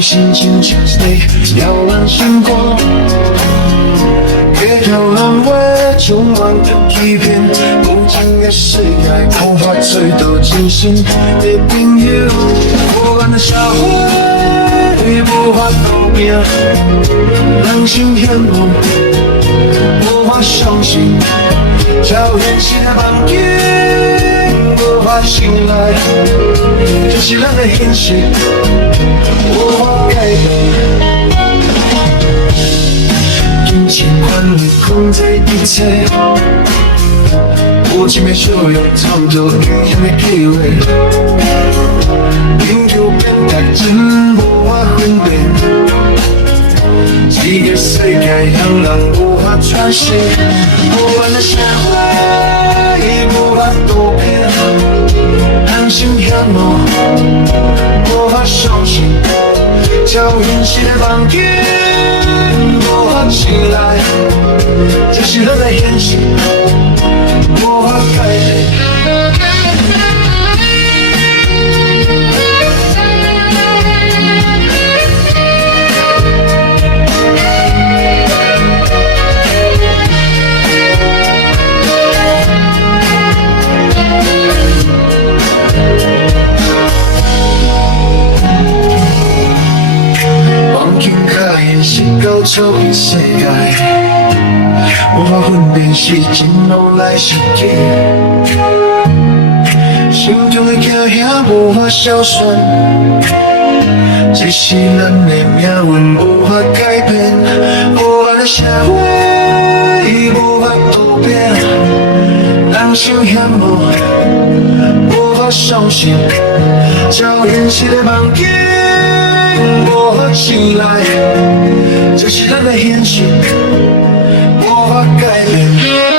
心情像是遥望星光，别让安慰充满的欺骗，无情的世界无法找到真心的朋友。无缘的社会无法度拼，人生险恶无法相信，超现实的梦境无法醒来，这是咱的现实，无法改变。金钱换来控制一切，无情的笑容创造永远的机会。朋友变得真无法分辨，这个世界让人无法喘息。无缘的社会无法度变，人生险恶无法相信，超现实的梦境无法醒来，这是咱的现实，无法改变。是到错的世界，无法分辨是真拢来是假。心中的惊吓无法消散，这是咱的命运无法改变。无缘的社会无法度变，人生险恶无法相信，超现实的梦境无法醒来，这是咱的现实，无法改变。